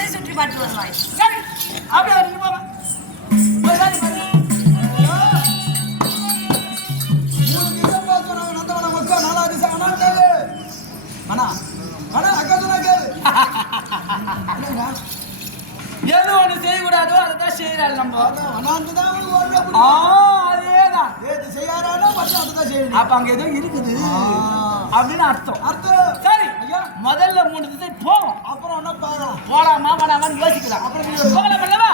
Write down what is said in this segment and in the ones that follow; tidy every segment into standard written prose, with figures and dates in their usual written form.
திசை சுற்றி பார்த்து வருவாய். சரி அப்படியே வரீங்க போவா. எது ஒண்ணு செய்யக்கூடாதோ அதைத்தான் செய்யறாள் நம்ம. அதேதான் அப்ப அங்க ஏதோ இருக்குது அப்படின்னு அர்த்தம். சரி முதல்ல 3 திசை போவோம், அப்புறம் என்ன பார்க்கலாம். போலாமா வேணாமான்னு யோசிக்கலாம். அப்புறம் போகலாம் அல்லவா?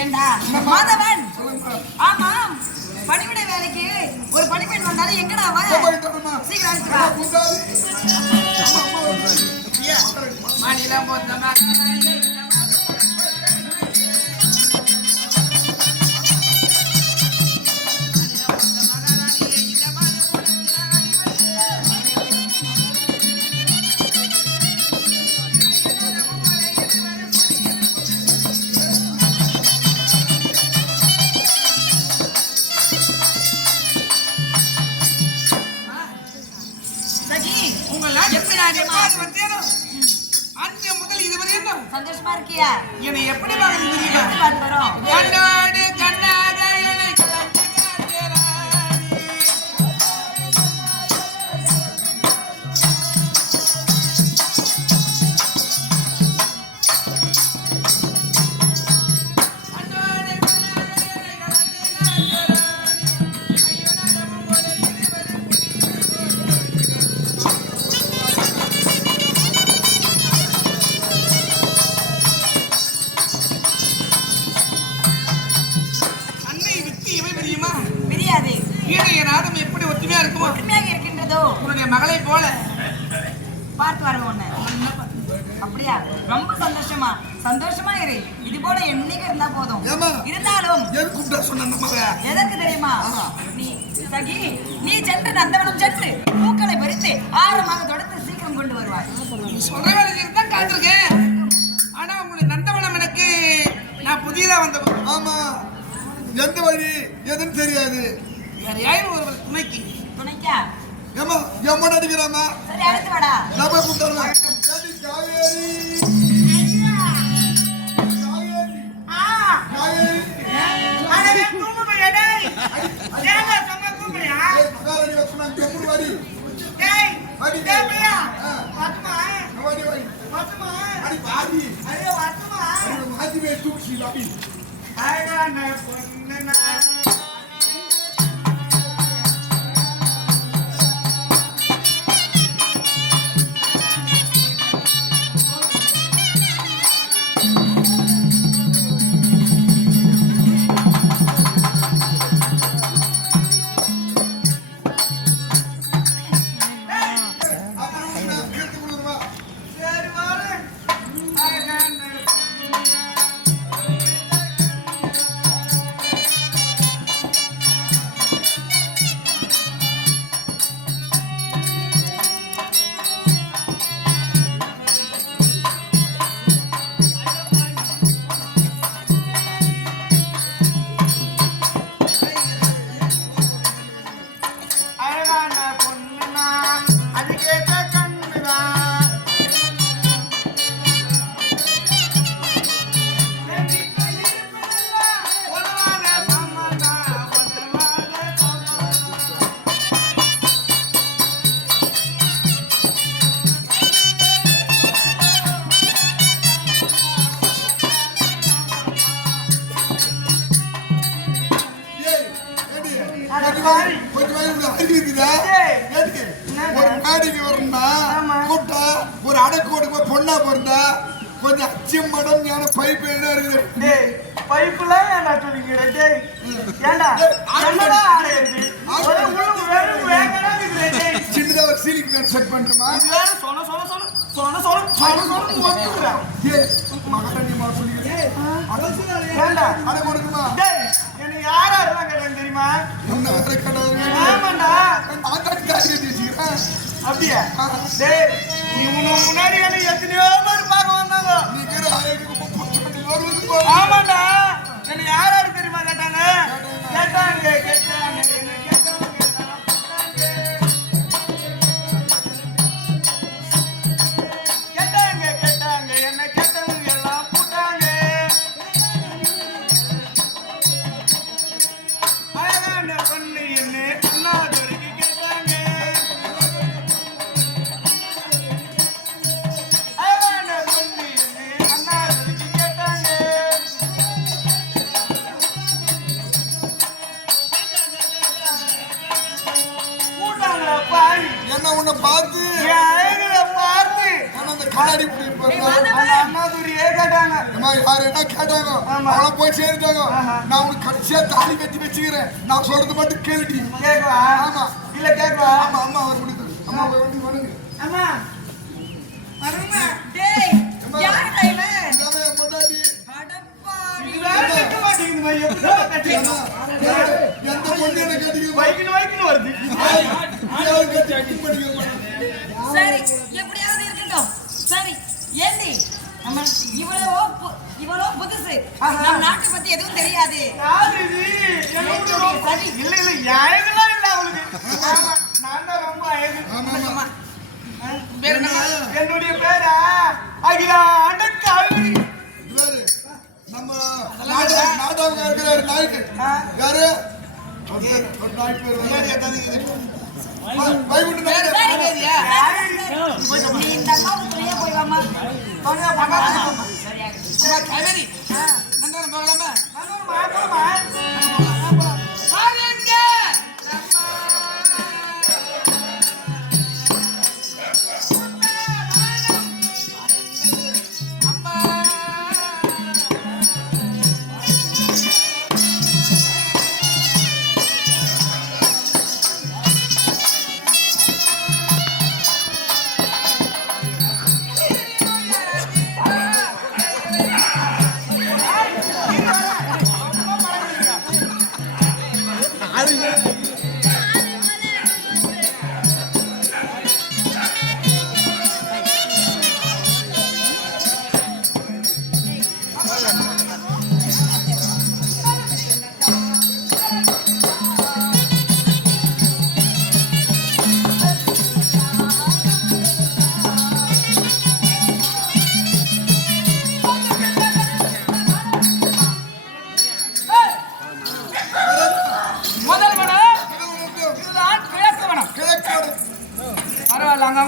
ஏண்டா மாதவன், ஆமாம் பணிவிடை வேலைக்கு ஒரு பணிப்பெண் வந்தாலும் எங்கடா வா? சீக்கிரம் சந்தோஷமா இருக்கியா? என்னை எப்படி பார்க்க வரோம்? மகளை போல பார்த்து வர ஒண்ணு. அப்படியா? ரொம்ப சந்தோஷமா இரு. இது போல என்னைக்கு இருந்தா போதும். இருந்தாலும் எதற்கு தெரியுமா? நீ சென்று நந்தவனம் சென்று பூக்களை பறித்து ஆழமாக தொடுத்து சீக்கிரம் கொண்டு வருவாய். சொல்ற வேலைக்கு தான் காத்திருக்கேன். ஆனா உங்களுக்கு நந்தவனம் எனக்கு நான் புதியதா வந்த. ஆமா, எந்த வழி எதுன்னு தெரியாது. வேற யாரும் ஒரு துணைக்கா ஏமா எம்மன் அடிக்கிறாமா? சரி அடுத்து வாடா. நான் போய் கூப்பிட்டுறேன். காவேரி அடே தூங்குமையா டேய். ஏங்க சம்மா தூங்குறியா? காவேரி வச்சுனா கம்முடு வாடி. டேய் வாடி டேய்யா. வாத்துமா. வாடி வாடி. வாத்துமா. அடி வாடி. அரே வாத்துமா. வாடி மே தூக்கி வாடி. ஆயடா நான் பொன்னனா. ஒரு அடக்கோடு பொண்ணா பிறந்தா கொஞ்சம் அச்சம் மடம் ஞான பைப்பு என்ன இருக்குது பைப்புல ஏன்டா சொல்லிக்கிற டேய் ஏன்டா என்னடா ஆடுது ஒரு உள்ள வேற வேகனா இருக்குது சின்னதா ஒரு சீலிங் மேன் செட் பண்ணட்டுமா வேற சொன ஓடுறா ஏய் மகனடி மா சொல்லிக்கிற ஏண்டா அட கொடுக்குமா டேய் என்ன யாரா அப்படியா? டேய், நீ முன்னாடி எனக்கு எத்தனையோ பேர் பார்க்க வந்தாங்க. ஆமாண்டா, என்னை யார் யாரு தெரியுமா கேட்டாங்க? கேட்டாங்க என்ன கேட்டவங்க எல்லாம் போட்டாங்க. அழகான பொண்ணு என்ன அண்ணாதுரைக்கு கேட்டாங்க. அழகான பொண்ணு என்ன அண்ணாதுரைக்கு கேட்டாங்க. கூட்டாங்களா பாரு என்ன உன்னை பார்த்து என் அழகுல பார்த்து அந்த கண்ணாடி அந்த அண்ணாதுரையே கேட்டாங்க. யாரு என்ன கேட்டாங்க அவளை போய் சேர்ந்துட்டாங்க. நான் உனக்கு கடைசியா தாலி கட்டி வச்சுக்கிறேன். நான் சொல்றது மட்டும் கேளுடி. கேக்குவா? ஆமா இல்ல கேக்குவா? ஆமா அம்மா அவர் முடித்து அம்மா போய் வந்து வணங்கு. அம்மா வருமா? டேய் யார் டைவர் இதாவே என் பொண்டாட்டி. அடப்பாவி இது வேற கட்ட மாட்டேங்குது மை. எப்படி கட்டிக்கணும்? எந்த பொண்ணு என்ன கட்டிக்க வைக்கணும் வருது. யாரு கட்டி அடி பண்ணிக்க மாட்டாங்க. சரி எப்படியாவது இருக்கட்டும். சரி ஏண்டி நம்ம இவ்வளோ புதுசு நம்ம நாட்டை பத்தி எதுவும் தெரியாது. யாரு இது? என்னோட ரொம்ப சரி இல்ல அழகுலாம் இல்ல அவளுக்கு. ஆமா, நான் தான் ரொம்ப அழகு. ஆமா பேர் என்ன? என்னுடைய பேரா அகிலாண்ட கல்வி. இவரு நம்ம நாடகம் இருக்கிறாரு நாய்க்கு யாரு ஒரு நாய் பேர் வைகுண்ட சரி, நாயகர். சரி, சரி. நீ இந்த அம்மாவுக்கு துணையா போய் வாமா. சரியா கவரி நந்தனம் போகலாமா? வாங்க முதல் மனம் இதுதான் கிழக்கு மனம். கிழக்காடு பரவாயில்ல அங்க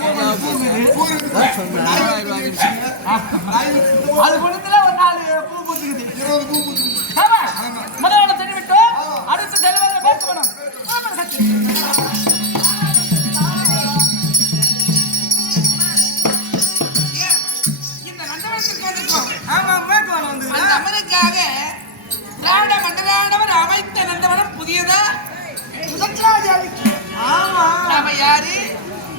அது பொழுதுல ஒரு 4 பூ பூத்துக்குது. 20 பூ பூத்து ஆமா முதல்ல தெரிவிட்டு அடுத்து செல்வதை பேச வேணும். இந்த நந்தவனத்திற்கு வந்திருக்கோம். ஆமா, மேற்கொண்டு வந்து அந்த அமருக்காக திராவிட மண்டலாண்டவர் அமைத்த நந்தவனம் புதியதா முதற்றாஜாவிக்கு. ஆமா, நாம யாரு?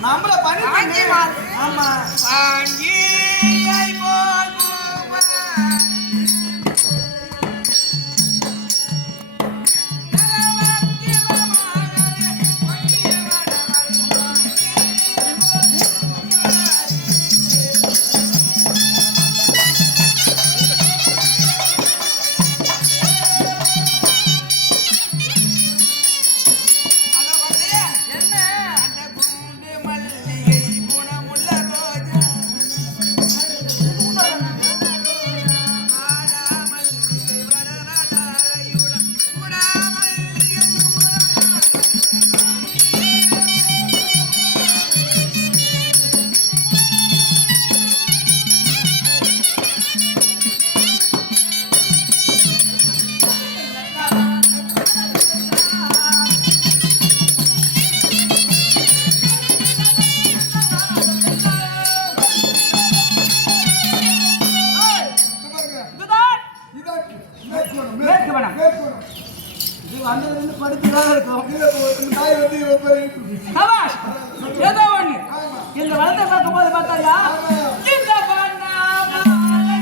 நம்மள பண்ணி ஆங்கிமார். ஆமா, ஆங்கியை போகுமா என்ன அந்த குண்டு மல்லிகை குணமுள்ள ரோஜா வந்ததுலேருந்து படுத்துதான் இருக்கும். நாய் வந்து இவன் பேர் சபாஷ் ஏதோ ஒண்ணு இந்த வளத்தை பார்க்கும்போது பார்த்தாயா இந்த பண்ணாமலை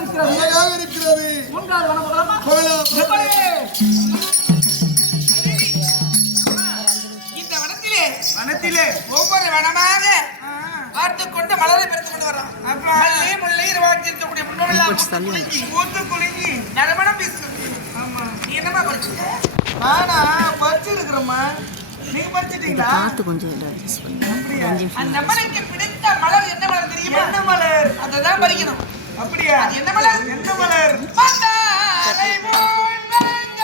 இருக்கிறது. அழகாக இருக்கிறது. மூன்றாவது வனம் போகலாமா? போகலாம். எப்படி? இந்த வனத்திலே ஒவ்வொரு வனமாக பார்த்து கொண்டு மலரை பெருத்து கொண்டு வர்றான். மல்லி முல்லை இருவாட்சி இருக்கக்கூடிய முன்னோரெல்லாம் ஊத்து குலுங்கி நறுமணம் பேசுது. ஆமா, நீ என்னமா படிச்சுட்ட? நானா படிச்சிருக்கிறேம்மா. நீங்க படிச்சிட்டீங்களா? பார்த்து கொஞ்சம் அட்ஜஸ்ட் பண்ணு. அந்த மலைக்கு பிடித்த மலர் என்ன மலர் தெரியுமா? என்ன மலர்? அததான் பறிக்கணும். அப்படியா? அது என்ன மலர்? என்ன மலர்? மந்தாரை போல் மலர்ந்த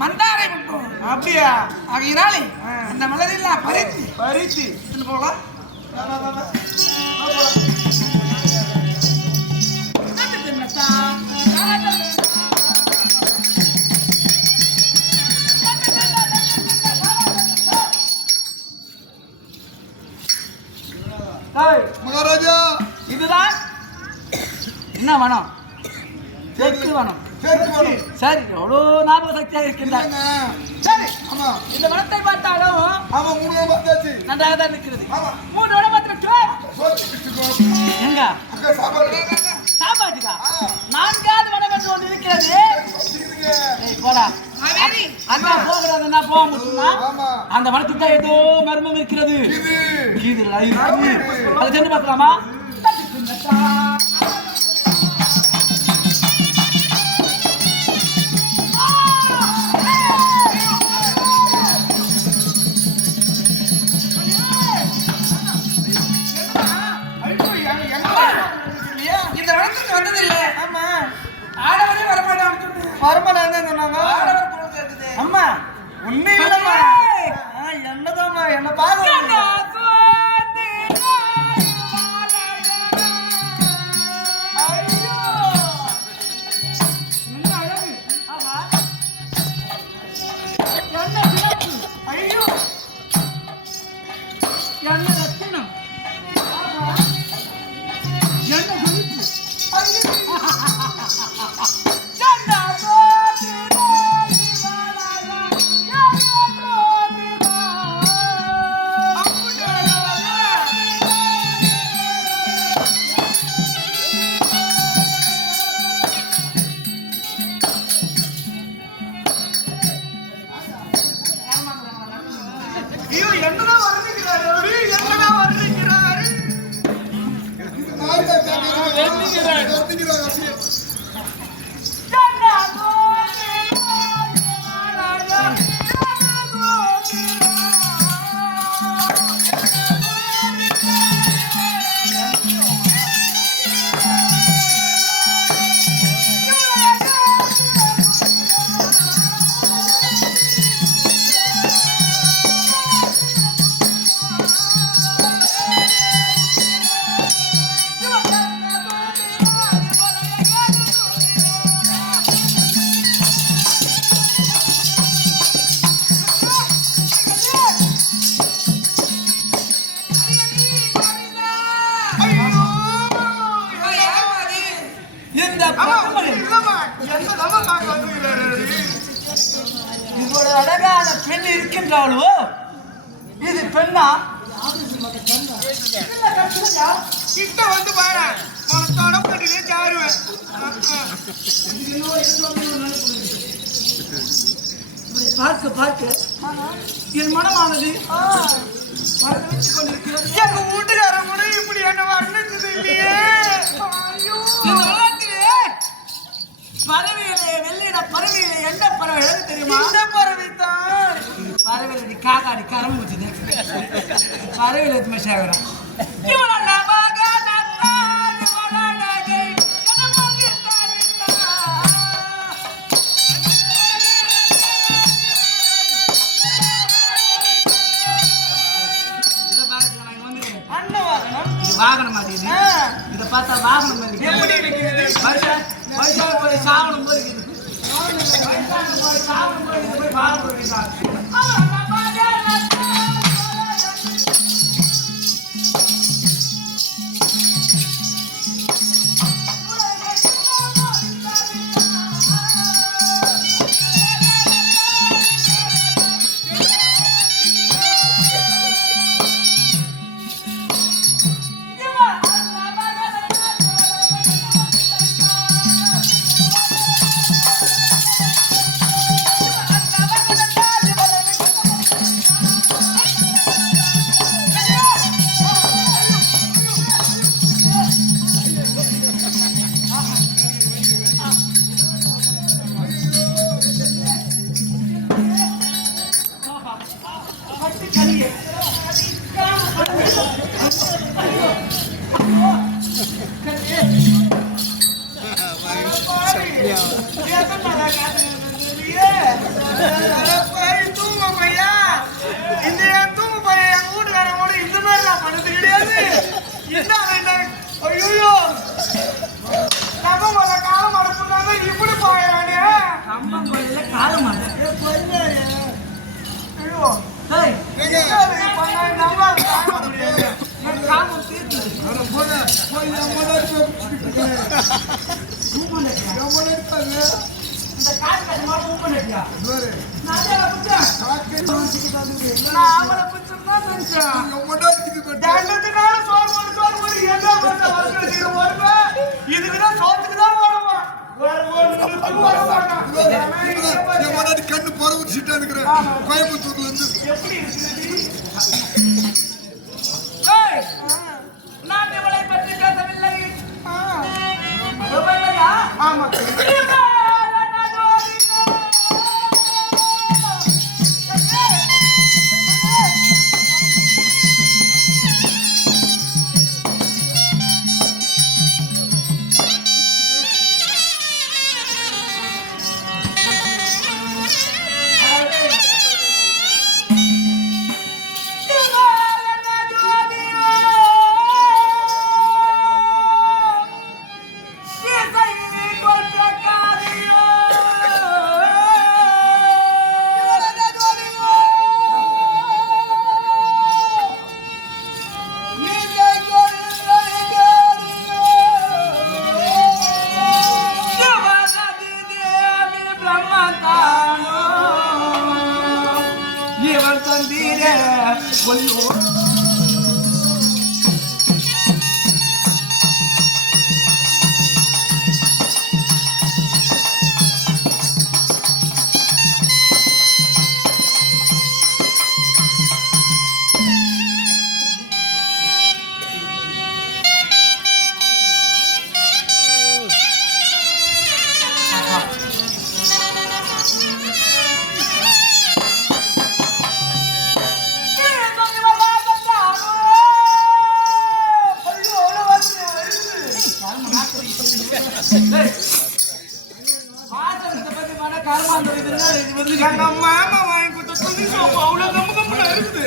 மந்தாரை மட்டும். அப்படியா? ஆகையினாலே அந்த மலரெல்லாம் பறித்து போகலாம். மகாராஜா இதுதான் என்ன வனம்? தெற்கு வனம். சரி, எவ்வளோ ஞாபக சக்தியாக இருக்கின்றார். சரி, ஆமா இந்த வனத்தை பார்த்தாலும் ஆமா 3 நாள் பார்த்தாச்சு. நன்றாக தான் இருக்கிறது. ஆமா 3 வனம் பார்த்துட்டு எங்க அக்கா சாப்பாடு சாப்பாட்டுக்கா? 4வது வனம் என்று ஒன்று இருக்கிறது. ஏய், போடா. அண்ணா போகிறதுன்னா போக முடியுமா? ஆமா அந்த வனத்துக்கு தான் ஏதோ மர்மம் இருக்கிறது. இது அதை சென்று பார்க்கலாமா? இந்த வனத்துக்கு வந்ததில்லை. ஆமா, ஆடவரே வரமாட்டான்னு அம்மா உன்னை இல்லம்மா, என்னதாம்மா என்ன பாக்க இவ்வளவு அழகான பெண் இருக்கின்றாளோ, இது பெண்ணா? கிட்ட வந்து பாரு, தொடப்பட்டிலே சாருவேன். பார்க்க பார்க்க என் மனமானது வரவழைத்துக் கொண்டிருக்கிறது. எங்க வீட்டுக்கார கூட இப்படி என்ன வர்ணிச்சது இல்லையே. இந்த உலகத்திலே பறவையிலே வெள்ளிட பறவையிலே எந்த பறவை எது தெரியுமா? இந்த பறவை தான். பறவையில காக்காடி கரம் வச்சுது. பறவையில எதுவுமே சேகரம். இவ்வளவு நமாக நல்லாது பார்த்தா வாகனம் மாதிரி எப்படி இருக்கிறது? வயசான போய் சாவணும் போய் வயசான போய் சாவணும் போய் வாகனம் போய் கண்ணு பொறவுச்சிட்டா இருக்கிறேன் கோயம்புத்தூர்ல இருந்து நான் இவளை பற்றி பேசவில்லை ஆமா எங்க மாமா வாங்கி கொடுத்த துணி சோப்பு அவ்வளவு கம்மு கம்முன்னு இருக்குது.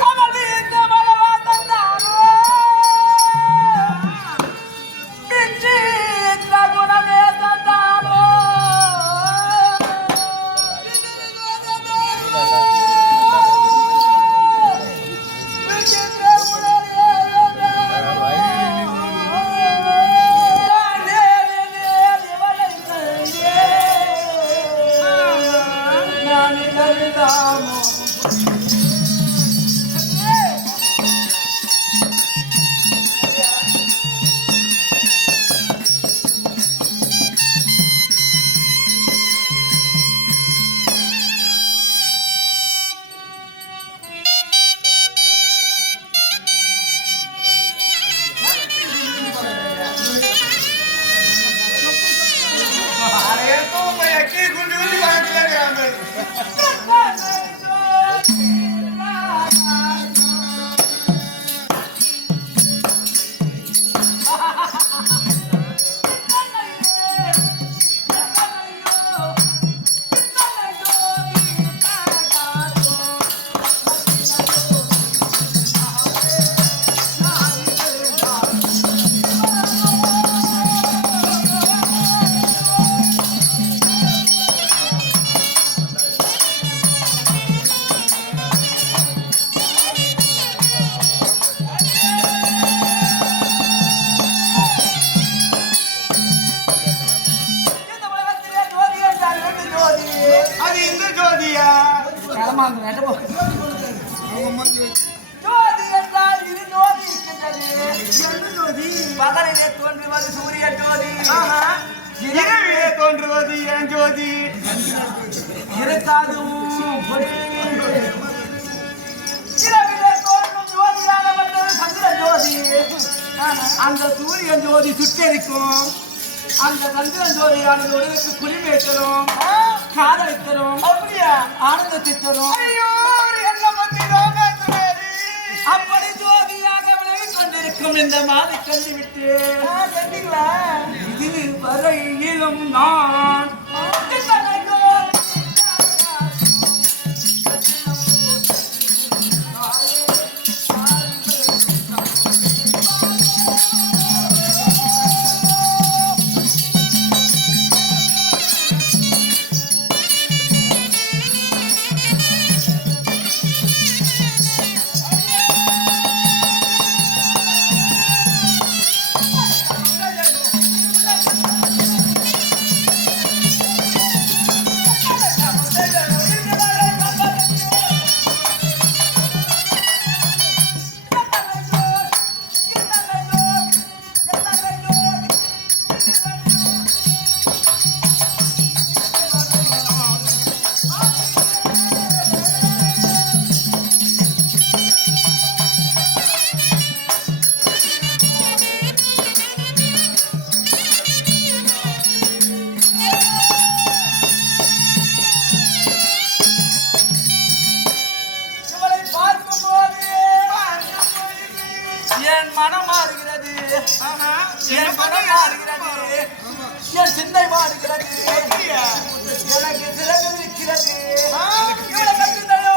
அம்மா நட போ அவங்க அம்மா ஜோதி என்றால் இரு ஜோதி இருக்கின்றது பகலிலே தோன்றுவது சூரிய ஜோதி இரவிலே தோன்றுவது என் ஜோதி இருக்காதும் இரவிலே தோன்றும் ஜோதியாக வந்தது சந்திர ஜோதி அந்த சூரியன் ஜோதி சுட்டரிக்கும் அந்த சந்திரன் ஜோதியானது உடலுக்கு குளிமேற்றலும் காதலித்தரும் அப்படியா ஆனந்தத்தை தரும் ஐயோ என்ன பத்தி தான் பேசுறாரு அப்படி ஜோதியாக விலகிக் கொண்டிருக்கும் இந்த மாதிரி கண்டுவிட்டு கண்டிங்களா இது வரையிலும் நான் என் மனம் மாறுகிறது என் மனம் மாறுகிறது என் சிந்தை மாறுகிறது எனக்கு சிறகு இருக்கிறது இவளை கட்டுதலோ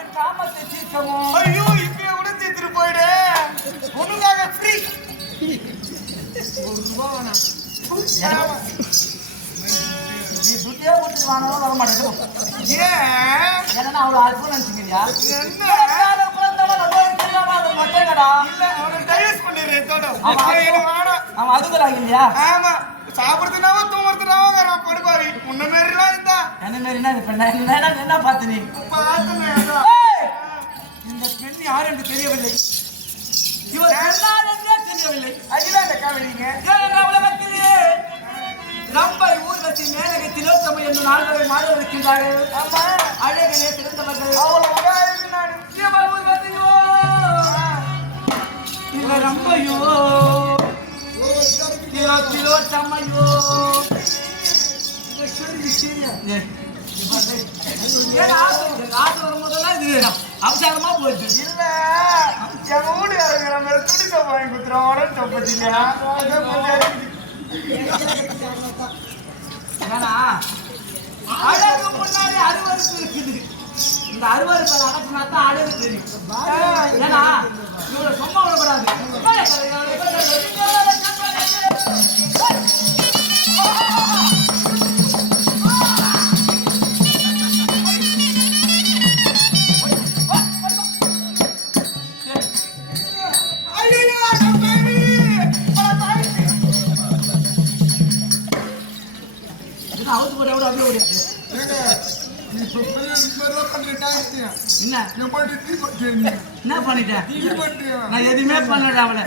என் காமத்தை தீர்க்கமோ ஐயோ இப்பயே கூட தீர்த்துட்டு போயிடு உனக்காக ஃப்ரீ நீ துட்டியா கொடுத்து வாங்கினாலும் வர மாட்டேன் ஏன் ஏன்னா அவ்வளோ அற்புதம் நினைச்சுக்கிறியா என்ன மொட்டைக்கடா அவனை டைவர்ஸ் பண்ணிடுறேன் தோட்டம் அவன் எனக்கு வேணாம் அவன் அதுக்குறாங்க இல்லையா ஆமா சாப்பிடுறதுனாவோ தூங்குறதுனாவோ முன்ன மாரிலாம் இருந்தா என்ன மாரினா இப்ப என்ன பார்த்து நீ பார்த்தேன் ஏய்! இந்த பெண் யார் என்று தெரியவில்லை இவர் பெண்ணார் என்றே தெரியவில்லை அதுதான் இந்த காமெடிங்க ஏன் உலகத்திலே ரம்பை ஊர்வசி மேலகத்திலோ தமிழ் என்று நால்வரை மாறி இருக்கின்றார்கள் ஆமா அழகிலே சிறந்தவர்கள் அவ்வளவு உதாரணம் நான் இவர் ஊர்வசியோ இவர் ரம்பையோ திலோ தம்மையோ அவசரமா போயிடுச்சு இல்ல எங்க வீட்டுக்காரங்க நம்ம துணி சோப்பு வாங்கி கொடுத்துருவோம் உடனே சோப்பு இல்லையா ஏன்னா அழகு முன்னாடி அருவருப்பு இருக்குது இந்த அருவருப்பை அகற்றினா தான் அழகு தெரியும் ஏன்னா இவ்வளவு சும்மா விடக்கூடாது அவுத்து போட விட அப்படியே ஓடியாச்சு என்ன என்ன பண்ணிட்டேன் நான் எதுவுமே பண்ணல அவளை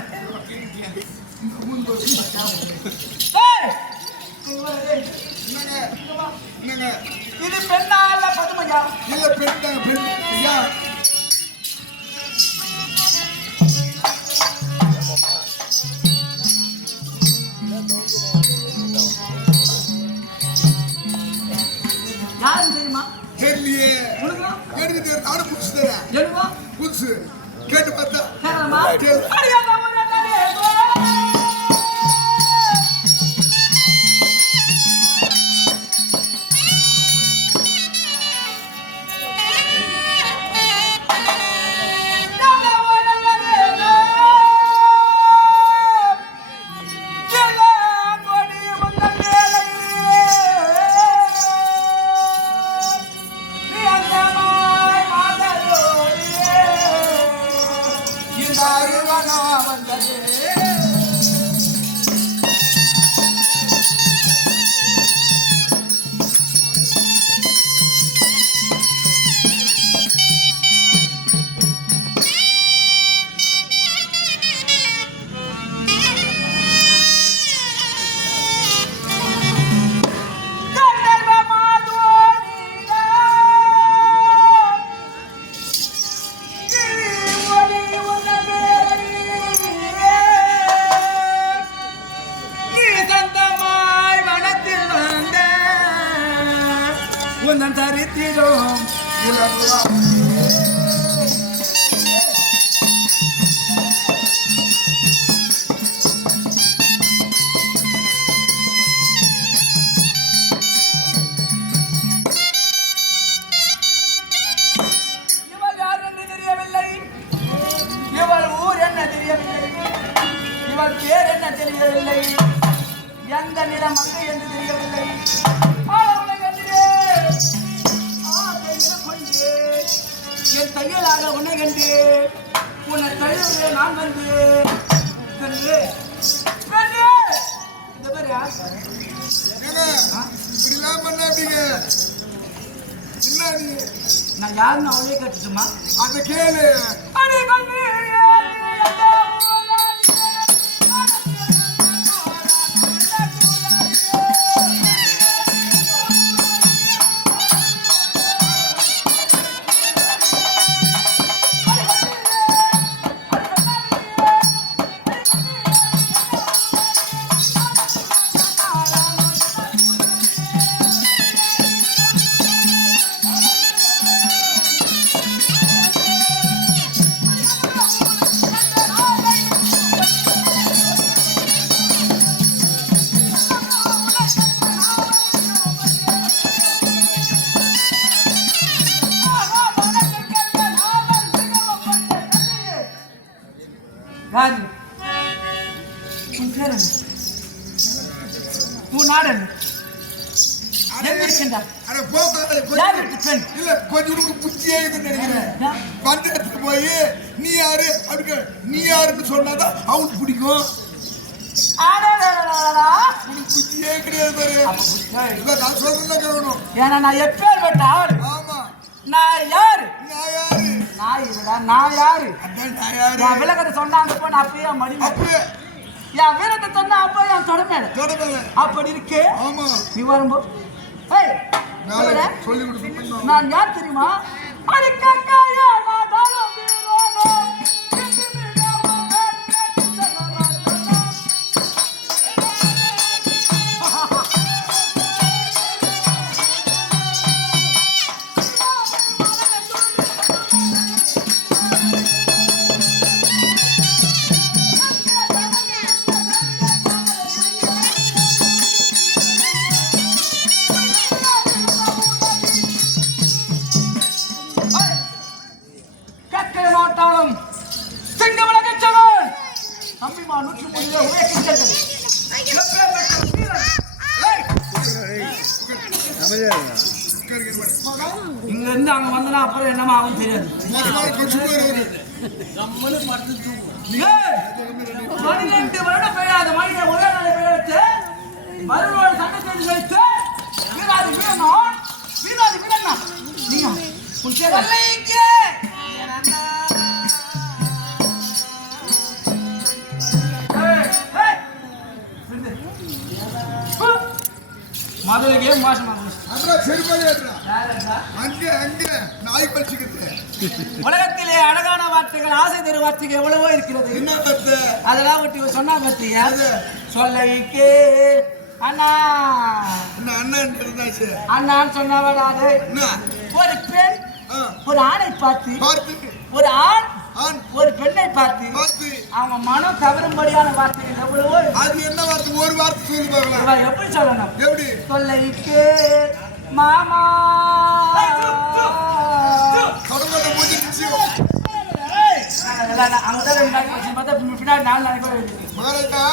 இது பெண்ணா இல்ல பதுமையா இல்ல பெண் தான் பெண் ஐயா யாரும் தெரியுமா தெரியலையே உனக்கு எனக்கு தெரியும் நானும் புதுசு தரேன் எழுவா புதுசு கேட்டு பார்த்தா கேட்கலாமா கேளு. இந்த அருவனா உந்தன் சரித்திரம் இவள் யார் என்று தெரியவில்லை, இவள் ஊர் என்ன தெரியவில்லை, இவள் பேர் என்ன தெரியவில்லை, எந்த நிறம் அங்கு என்று தெரியவில்லை. அவளை கண்டேன், ஆசை நிறக்கொண்டே, என் தையலாக உன்னை கண்டேன், உன்னை தழுவே நான் வந்தேன். கண்டே, கண்டே, இந்த பேர் யார்? இப்படிலாம் பண்ண அப்படிங்க என்ன நீ நான் யாருன்னு அவளே கேட்டுச்சுமா? அந்த கேளு அடி கண்டே ராணி, உன் பேர் என்ன? உன் நாடு என்ன? எங்க இருக்கின்றார்? அட போக்காத யார் வீட்டு பெண்? இல்ல கொஞ்சம் புத்தியே இதுன்னு நினைக்கிறேன். வந்து எடுத்துட்டு போய் நீ யாரு அதுக்கு நீ யாருன்னு சொன்னாதான் அவனுக்கு பிடிக்கும். அடடடடடடா. உனக்கு புத்தியே கிடையாது பாரு. ஏய், இல்ல நான் சொல்றேன் கேட்கணும். ஏன்னா நான் எப்பேற்பட்ட ஆள்? ஆமா நான் யாரு? நான் யாரு நான் இல்லடா, நான் யாரு? அதான் நான் யாரு என் விளக்கத்தை சொன்னாங்க போ, நான் அப்பயே மடி அப்படியே என் வீரத்தை சொன்னா அப்ப என் தொடமேல தொடர்பு அப்படி இருக்கு. ஆமா நீ வரும்போ ஏய், நாளை சொல்லுடா. சொல்லி கொடுத்து நான் யார் தெரியுமா? அடி கக்காயா நான் தானம் வீரோனோ கக்கை மாட்டாளம் சிங்கமல கச்சவன் நம்பிமா 103 உயர்கின்றது. இங்க இருந்து அங்க வந்தனா அப்புறம் என்னமா ஆகும் தெரியாது. ஏய், 12 வருடம் பெய்யாத மழையை ஒரே நாளை பெய்யத்து மறுநாள் சண்டை செய்து கழித்து வீராதி வீரனான் வீராதி வீரனா நீங்க உன் பேர் வல்லைக்கே மதுரைக்கே மோசமா உலகத்திலே அழகான வார்த்தைகள் ஆசை தரும் வார்த்தைகள் எவ்வளவோ இருக்கிறது. என்ன பத்து அதெல்லாம் விட்டு சொன்னா பத்தியா சொல்லைக்கே அண்ணா அண்ணன் இருந்தாச்சு அண்ணான்னு சொன்னவடாது. என்ன ஒரு பெண் ஒரு ஆணை பார்த்து பார்த்து ஒரு ஆண் ஆண் ஒரு பெண்ணை பார்த்து பார்த்து அவங்க மனம் கவரும்படியான வார்த்தைகள் எவ்வளவோ இருக்கு. அது என்ன வார்த்தை ஒரு வார்த்தை சொல்லி பார்க்கலாம் இவ எப்படி சொல்லணும்? எப்படி சொல்லைக்கே மாமா கடவுளோட முடிச்சு அங்கதான் 2 நாளைக்கு வச்சு பார்த்தா பின்னாடி 4 நாளைக்கு கூட இருக்கு. மாறட்டா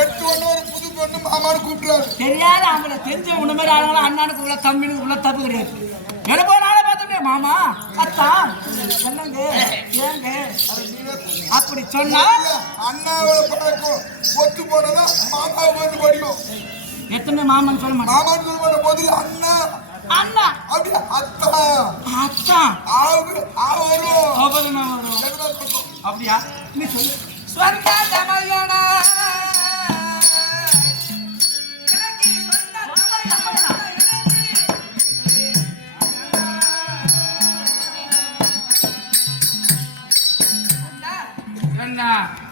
எடுத்து ஒண்ணு ஒரு புது பொண்ணு மாமான்னு கூப்பிடுறாரு தெரியாத அவங்கள தெரிஞ்ச உன்ன மாதிரி ஆளுங்களா அண்ணனுக்கு உள்ள தம்பினுக்கு உள்ள தப்பு கிடையாது. எனக்கு ஒரு நாளை பார்த்துட்டே மாமா அத்தா என்னங்க ஏங்க அப்படி சொன்னா அண்ணாவோட பழக்கம் ஒத்து போனதா மாமாவுக்கு வந்து படிக்கும். எத்தனை மாமன் சொல்ல மாட்டேன். மாமான்னு சொல்ல மாட்டேன் முதல்ல அண்ணா அண்ணா அப்படியே அத்தா அத்தா அவரும் அவரு நான் வரும் அப்படியா நீ சொல்லு. ஸ்வர்க தமயனா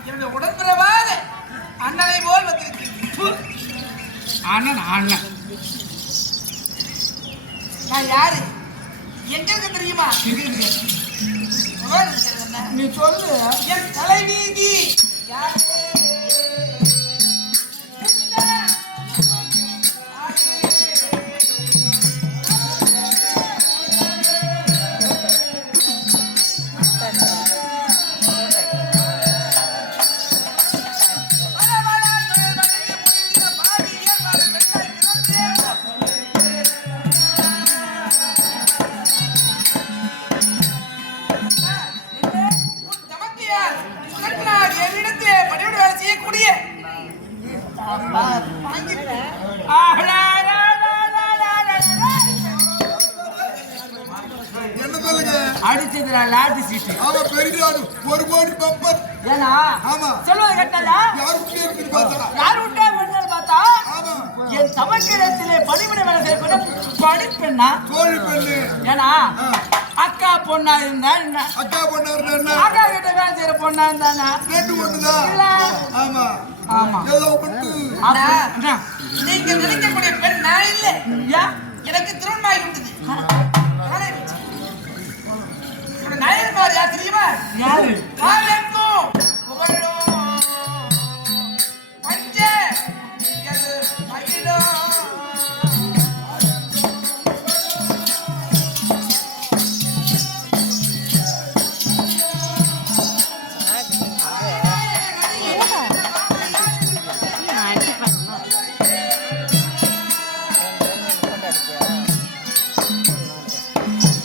என்னுடைய உடன்பிறவாத அண்ணனை போல் வந்திருக்கிறேன். அண்ணன் அண்ணன் நான் யாரு எங்க இருக்கு தெரியுமா நீ சொல்லு. என் தலைவீதி யாரு என்ன சொல்லுங்க? அடிச்சதுல லாட்டி சீட்டு. அவன் பெரிய ஆளு, 1 கோடி பம்பர். ஏன்னா ஆமா. சொல்லுவது கேட்டதா? யாரு விட்டு இருக்குன்னு பார்த்தா? யார் விட்டா வேணும்னு பார்த்தா ஆமா. என் சமைக்கிறத்திலே பணிவிட வேலை செய்யக்கூடிய படிப்பெண்ணா தோழி பெண்ணு. ஏன்னா அக்கா பொண்ணா இருந்தா என்ன, அக்கா பொண்ணா இருந்தா என்ன? அக்கா கிட்ட வேலை செய்யற பொண்ணா இருந்தானா ரெண்டு ஒண்ணுதான். இல்ல. ஆமா. ஆமா. ஏதோ ஒண்ணு. அண்ணா, நீங்க நினைக்கக்கூடிய பெண் நான் இல்ல ஏன்? எனக்கு திருவண்ணாமலை இருந்தது நயன்மார் யார் தெரியுமா யாரு? காலெங்கும் புகழும் பஞ்ச இது பயிரும்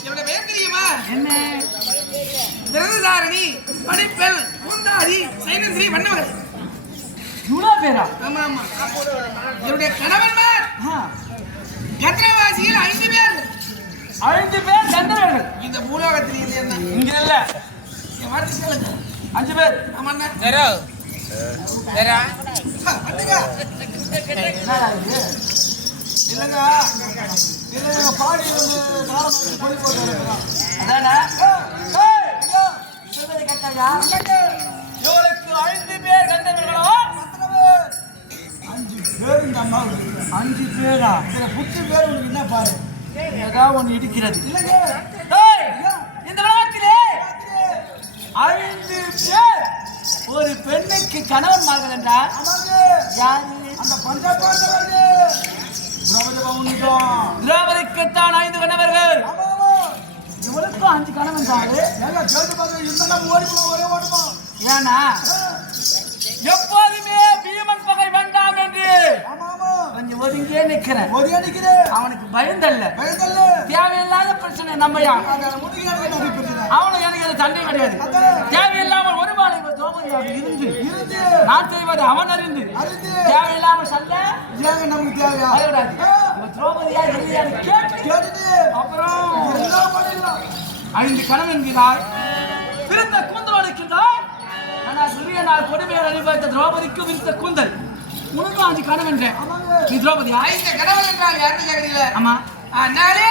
என்னோட பேர் தெரியுமா என்ன? திரதாரணி படைப்பெல் பூந்தாரி சைனஸ்ரீ வண்ணவர்கள் இவ்வளோ பேரா? ஆமா ஆமா என்னுடைய கணவன்மார் ஆ. கத்திரவாசியில் 5 பேர் 5 பேர் கந்தவர்கள் இந்த பூலோகத்தில் இல்லை என்ன இங்க இல்ல. என் வார்த்தை கேளுங்க 5 பேர். ஆமாண்ணா என்னடா இது? இல்லங்க இல்லங்க பாடி வந்து காலமாக பொடி போட்டு வரேன். அதானே? ஏய், சொல்றது கேட்டாயா? இவருக்கு 5 பேர் கந்தவர்களோ? 5 பேர் இந்த அம்மாவுக்கு. 5 பேரா? இதுல புத்து பேர் உனக்கு என்ன பாரு? ஏதாவது ஒண்ணு இடிக்கிறது. இல்லங்க ஏய், இந்த உலகத்திலே 5 பேர் ஒரு பெண்ணுக்கு கணவன்மார்கள் என்றால் ஆமாங்க. யாரு? அந்த பஞ்சபாண்டவங்க திரௌபதிக்குத்தான் 5 கணவர்கள். ஆமாவா? இவருக்கும் 5 கணவன் தாரு. ஏங்க கேட்டு பாருங்க, இந்த நம்ம ஓடி போலாம், ஒரே ஓடுமா? ஏன்னா எப்போதுமே பீமன் பகை வேண்டாம் என்று ஆமாமா. கொஞ்சம் ஒதுங்கியே நிக்கிறேன். ஒரே அடிக்கிறேன். அவனுக்கு பயந்தல்ல, பயந்தல்ல. தேவையில்லாத பிரச்சனை நம்மையா. அந்த முதுகியானது நம்பி பிரச்சனை. அவனும் எனக்கு அது சண்டை கிடையாது. தேவையில்லாமல் ஒரு பாலை திரௌபதியாக இருந்து இருந்து நான் செய்வது அவன் அறிந்து அறிந்து தேவையில்லாமல் சண்டை ஏங்க நமக்கு தேவையா? வரக்கூடாது. இவன் திரௌபதியா இல்லையான்னு கேட்டு கேட்டுட்டு அப்புறம் எல்லாம் பண்ணிடலாம். 5 கணவன் என்கிறார். விருந்த கூந்தல் அளிக்கின்றார். ஆனால் துரியனால் கொடுமையால் அனுபவித்த திரௌபதிக்கு விருந்த கூந்தல். உனக்கும் 5 கணவன். ஆமாங்க. நீ திரௌபதியா? இந்த கணவன் என்றால் யாருன்னு கேட்கறீங்களா ஆமா. நானே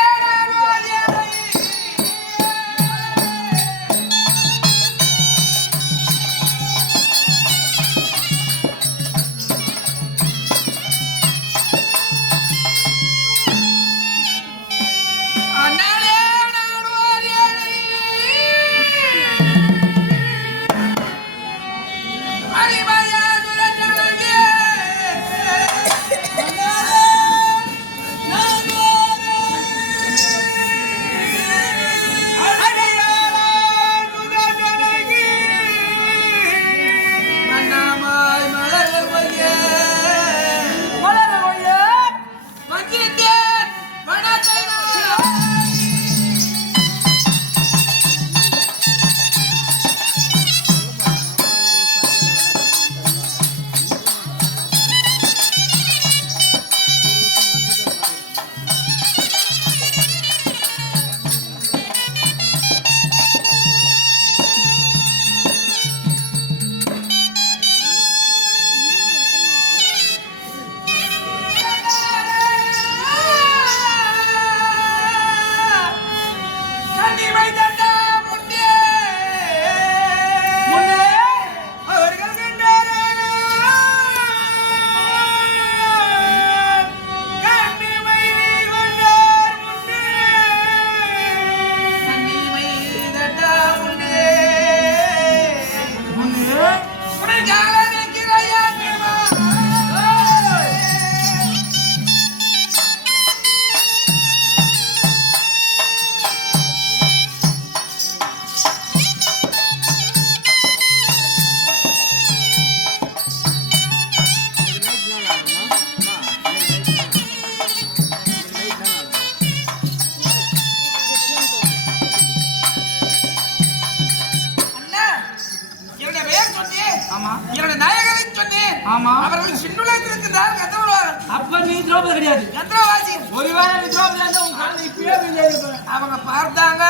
சொன்னேன். ஆமா. அவர்கள் சின்னுலகத்தில் இருக்கின்றார் கந்தர்வார்கள். அப்ப நீ திரௌபதி கிடையாது. கந்தர்வாசி. ஒருவேளை நீ திரௌபதி இருந்தா உன் காலை இப்பயே விழுந்திருப்ப. அவங்க பார்த்தாங்க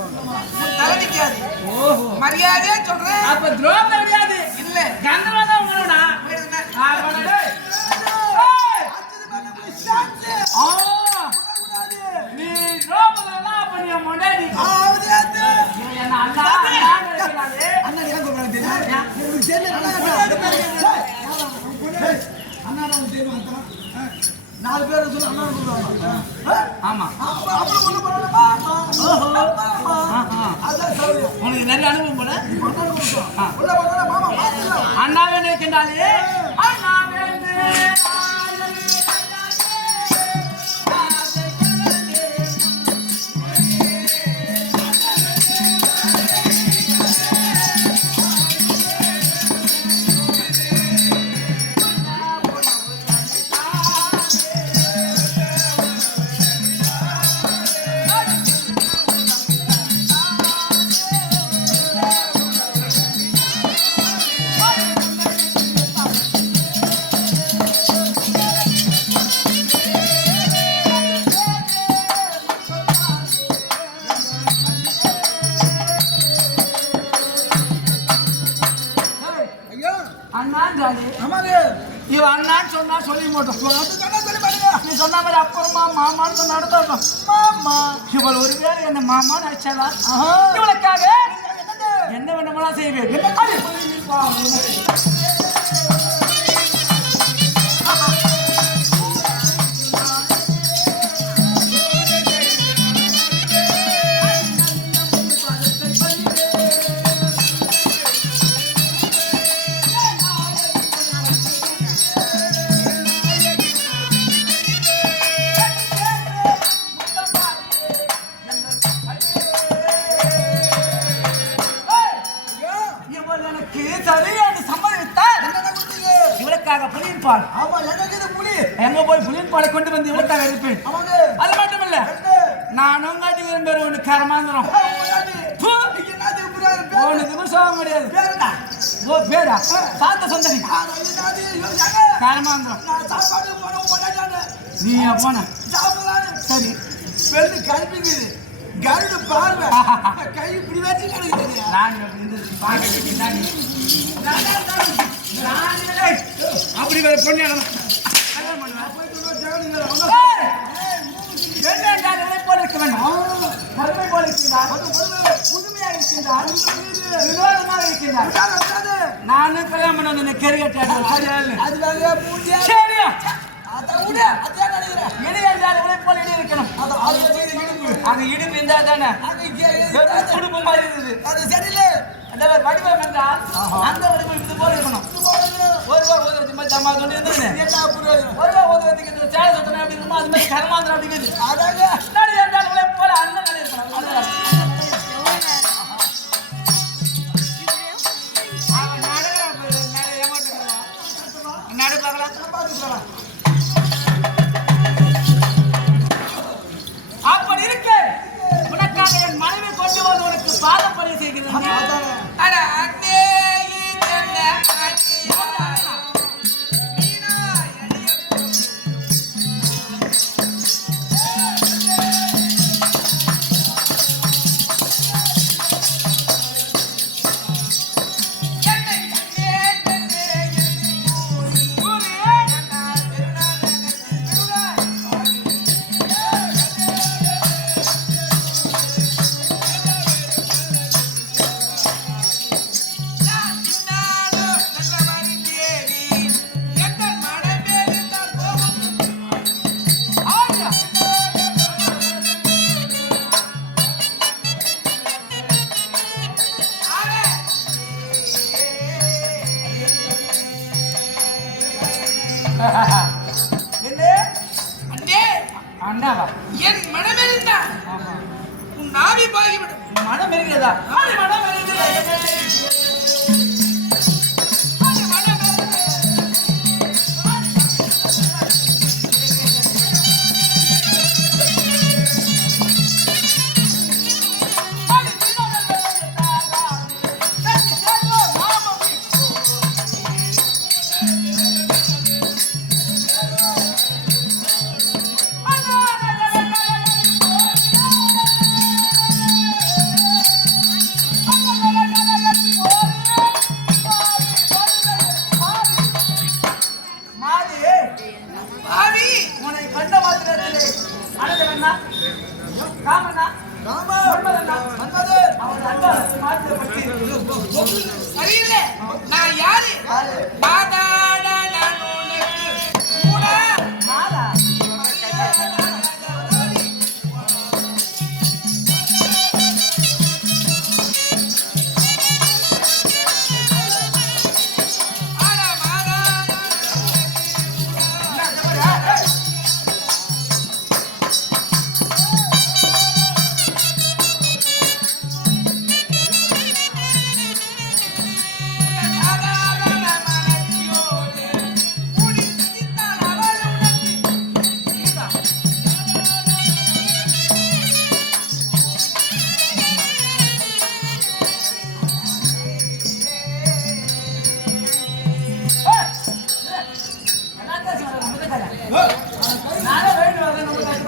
உன் தலை நிக்காது. ஓஹோ. மரியாதையா சொல்றேன். அப்ப திரௌபதி கிடையாது. இல்ல. கந்தர்வன் தான் உங்களோட. ஆ பண்ணடே. ஆ. நீ திரௌபதி எல்லாம் பண்ணிய முன்னாடி. இவன் என்ன அண்ணா நினைக்கிறானே. அண்ணன் ஏன் கூப்பிடுறாங்க தெரியுமா? உங்களுக்கு தெரியல, அண்ணா தெரியுமா? 4 பேர் சொல்லி அண்ணா கூப்பிடுவாங்க. ஆமா. அப்புறம் ஒண்ணு பண்ணலாமா? அதான் சௌரியம். உனக்கு நிறைய அனுபவம் போல. இப்ப அண்ணா கூப்பிடுவோம். உள்ள போனா மாமா பாத்துக்கலாம். அண்ணாவே நினைக்கின்றாலே. அண்ணாவே அண்ணான்றாலே. ஆமாங்க. இவன் அண்ணான்னு சொன்னா சொல்லி மாட்டோம். அதுதானே சொல்லி பாருங்க. நீ சொன்ன மாதிரி அப்புறமா மாமான்னு சொன்ன நடத்தணும். மாமா. இவள் ஒரு பேர் என்ன மாமா நினைச்சாலா? இவளுக்காக என்ன வேணுமெல்லாம் செய்வேன். இவள் எனக்கு சரியான சம்மதித்தார். இவளுக்காக புலியின் பால். ஆமா, எனக்கு இது புலி. எங்க போய் புலியின் பாலை கொண்டு வந்து இவளுக்காக இருப்பேன். ஆமாங்க. அது மட்டும் இல்ல, நானும் காட்டிக்கிறேன் பேர் ஒண்ணு கரமாந்திரம். ஒண்ணு திவசம் கிடையாது. ஓ பேரா சாந்த சுந்தரி கரமாந்திரம். நீ போன சரி பெண்ணு கல்பிங்குது. கருடு பார்வை. கை இப்படி வச்சு கிடக்குது. நான் அப்படி வேற பொண்ணு போல இருக்க வேண்டும். கருமை போல இருக்கின்றார், புதுமையாக இருக்கின்றார், வினோதமாக இருக்கின்றார். நானும் கல்யாணம் பண்ண வந்து கறி கட்டாடு சரியா போல இடி இருக்கணும். அங்க இடுப்பு இருந்தா தானே குடும்பம் மாதிரி இருக்குது. வடிவம் என்றால் அந்த வடிவம் இது போல இருக்கணும். ஒருவா ஓதுவதுக்கு தம்மா சொல்லி ஒருவா ஓதுவதுக்கு சேலை சுத்தனை அப்படி இருக்குமோ அது மாதிரி கர்மாந்திரம் அப்படி இருக்குது. நடி என்றால் போல அந்த நடி இருக்கணும். நடு பார்க்கலாம். அப்படி இருக்க உனக்காக என் மனைவி கொண்டு வந்து உனக்கு பாதம் பணி செய்கிறேன். அண்ணாவா என் மனமெறிந்தா உன் நாவி போய்விடும். மனம் இருக்கிறதா? மனம் இருக்கிறதா? அண்ணா ராமண்ணா ராமா மன்மதண்ணா வந்தது அவன் அன்பா மாத்திரை பற்றி சரியில்லை நான் யாரு பாதாள நனுனுக்கு கூட மாலா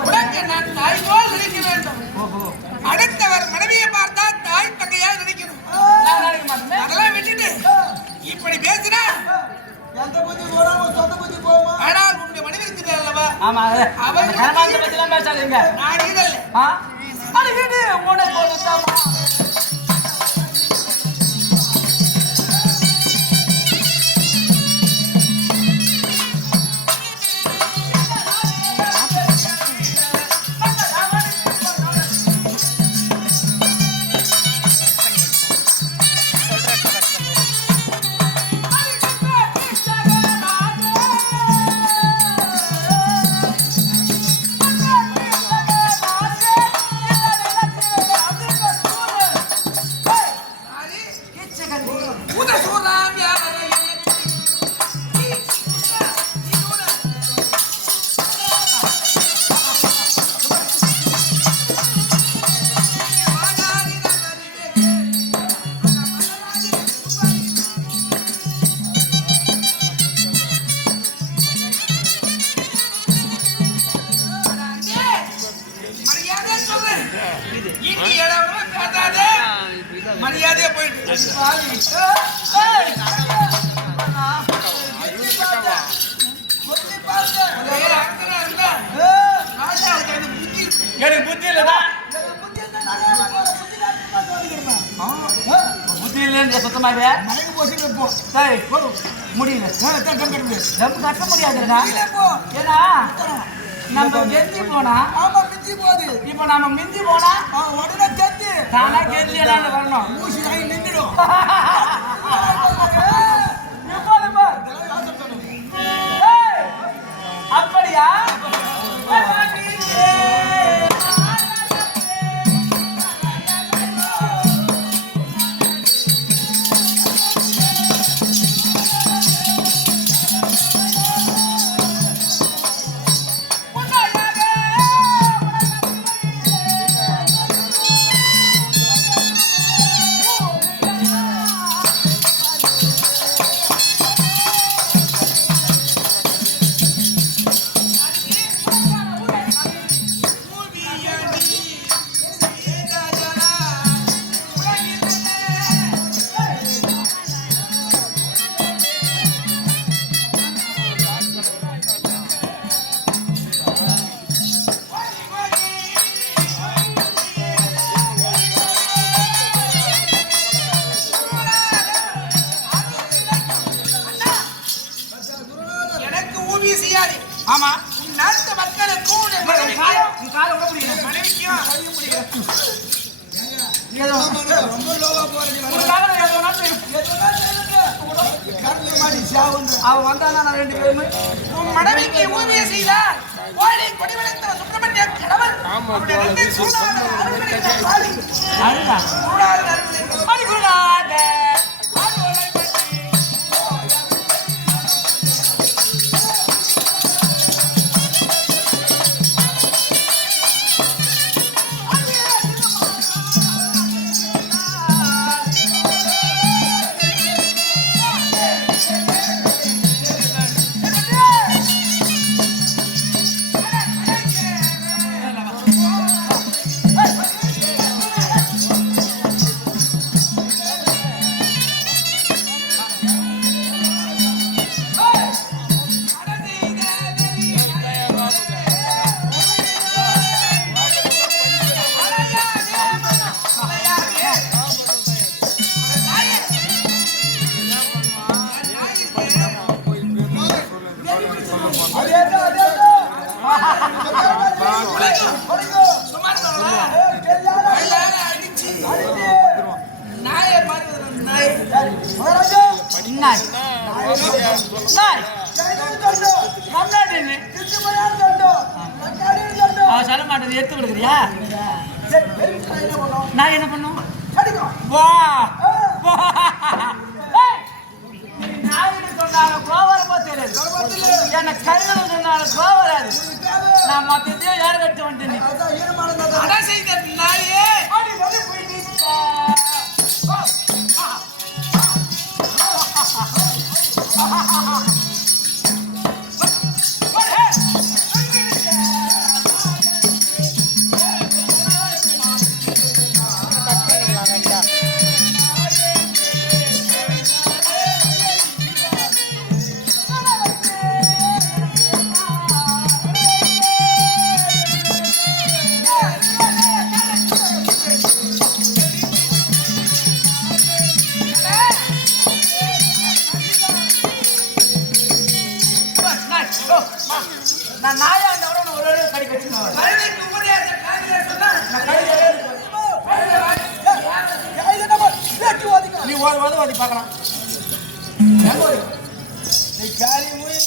உனக்கு நான் தாய் போல் நினைக்க வேண்டும் அடுத்தவர் மனைவியை பார்த்தா தாய் தங்கையா நினைக்கணும் அதெல்லாம் விட்டுட்டு இப்படி பேசினா எந்த புத்தி போறாம சொந்த புத்தி போமா ஆனால் உன்னுடைய மனைவி இருக்கிறார் அல்லவா ஆமா அவன் கனமாந்த பத்திலாம் பேசாதீங்க நான் இல்லை அது வீடு உன்னை போட்டுட்டாமா மரியாதையா போயிட்டு எனக்கு புத்தி இல்லதா புத்தி இல்லைன்னு சுத்தமாவே மயங்க போசிட்டு போ சரி முடியல ஜம்பு கட்ட முடியாதுடா ஏன்னா நம்ம கெஞ்சி போனா ஆமா பிச்சி போகுது இப்போ நம்ம மிஞ்சி போனா உடனே தெரிஞ்சு தானா கெஞ்சி எல்லாம் வரணும் மூசி ஆகி நின்றுடும் எப்போது பார். ஏய், அப்படியா எனக்கு ஊபி செய்யாது ஆமா நாட்டு மக்களுக்கும் உன்னுடைய நீ காலை விட முடியல மனைவிக்கும் ஏதோ ரொம்ப லோவா போறீங்க உனக்காக நான் ஏதோ நாள் அவன் வந்தானா நான் 2 பேருமே உன் மனைவிக்கு ஊதிய செய்தால் கோழி கொடி வளர்த்த சுப்பிரமணிய கடவுள் அவருடைய நன்மை சூடாத அருள்களை பாடி அழுதா சூடாத அருள்களை அடிக்குடாத சும்மா இருக்காங்களா? அடிச்சு நாயை மாதிரி ஒரு நாய். மகாராஜா நாய். நாய். மண்ணாடின்னு. அவன் சொல்ல மாட்டேது எடுத்து கொடுக்குறியா? நான் என்ன பண்ணும்? வா வா. ஏய், நீ நாயின்னு சொன்னாலும் கோவரமோ தெரியாது. என்ன கருதல் சொன்னாலும் கோவராது. நான் மொத்தத்தையும் யார் கட்டு வந்துட்டேன். அதான் செய்த நாயே நான் நாயா இருந்தவரை ஒரு கடி வச்சுக்கணும். நீ ஒரு வந்து வந்து பார்க்கலாம். நீ காரி மூடி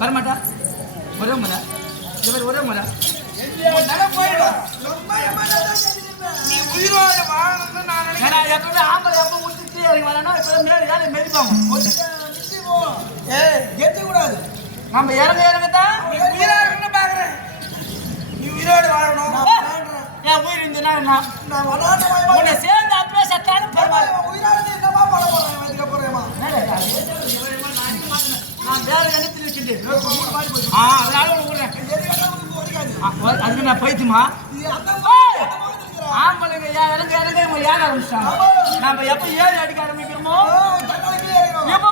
வரமாட்டா ஒரே முறை ஒரே முறை நீ உயிரோட வாழணும்னு நான் நினைக்கிறேன். ஏன்னா எப்பவுமே ஆம்பளை எப்போ முடிச்சுட்டு இறங்கி வரேன்னா இப்போ மேலே யாரை மெதிப்பாங்க. எத்த கூடாது. நம்ம இறங்கத்தான் நீ உயிரா இருக்கணும்னு பாக்குறேன். நீ உயிரோட வாழணும். என் உயிர் இருந்துன்னா என்ன? நான் வராத உன்னை சேர்ந்து அப்படியே செத்தாலும் பரவாயில்ல. உயிரோட என்னமா பண்ண போறேன் அதுக்கப்புறமா நான் வேற இடத்துல வச்சுட்டு அதனால விடுறேன். அதுக்கு நான் போயிட்டுமா ஆம்பளைங்க இறங்க ஏக ஆரம்பிச்சிட்டாங்க. நம்ம எப்ப ஏறி அடிக்க ஆரம்பிக்கிறோமோ எப்ப